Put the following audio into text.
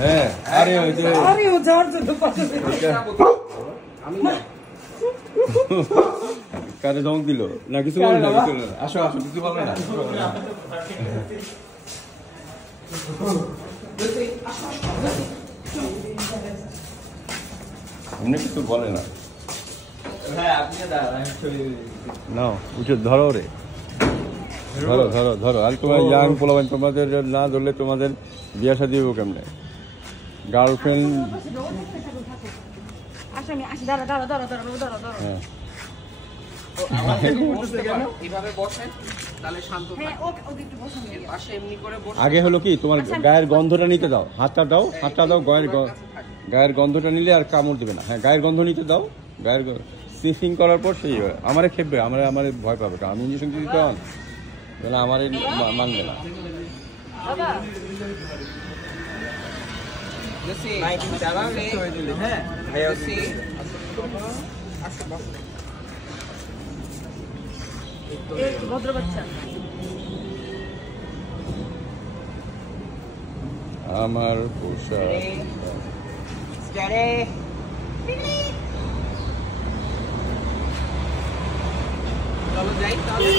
হ্যাঁ আরে ওই যে আরে ও যাওয়ার জন্য পাশে আমি না কারে দম দিল না কিছু বল না কিছু না আসো আসো কিছু বল না এমনি কিছু বলে না হ্যাঁ আপনি দাঁড়ান না উঠে ধরো রে ধরো ধরো ধরো আর তোমার ইয়াং পোলাবেন তোমাদের না ধরলে তোমাদের বিয়ে শাদী হবো কেমনে গার্লফ্রেন্ড হ্যাঁ এইভাবে বসেন তাহলে শান্ত পাশে এমনি করে বসে আগে হলো কি তোমার গায়ের গন্ধটা নিতে দাও হাতটা দাও গায়ের গন্ধটা নিলে আর কামড় দেবে না হ্যাঁ গায়ের গন্ধ নিতে দাও গায়ের স্নিফিং করার পর সেই আমারে খেপবে আমার ভয় পাবে আমি ইঞ্জেকশন দিতে হন তাহলে আমার মানবে না আমার পোশাক চলো যাই তাহলে